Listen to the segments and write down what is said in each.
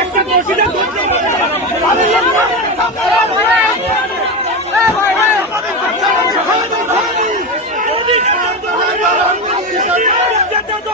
একটা দোষীদের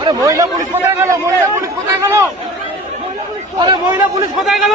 আরে মহিলা পুলিশ কোথায় গেল? মহিলা পুলিশ কোথায় গেল? আরে মহিলা পুলিশ কোথায় গেল?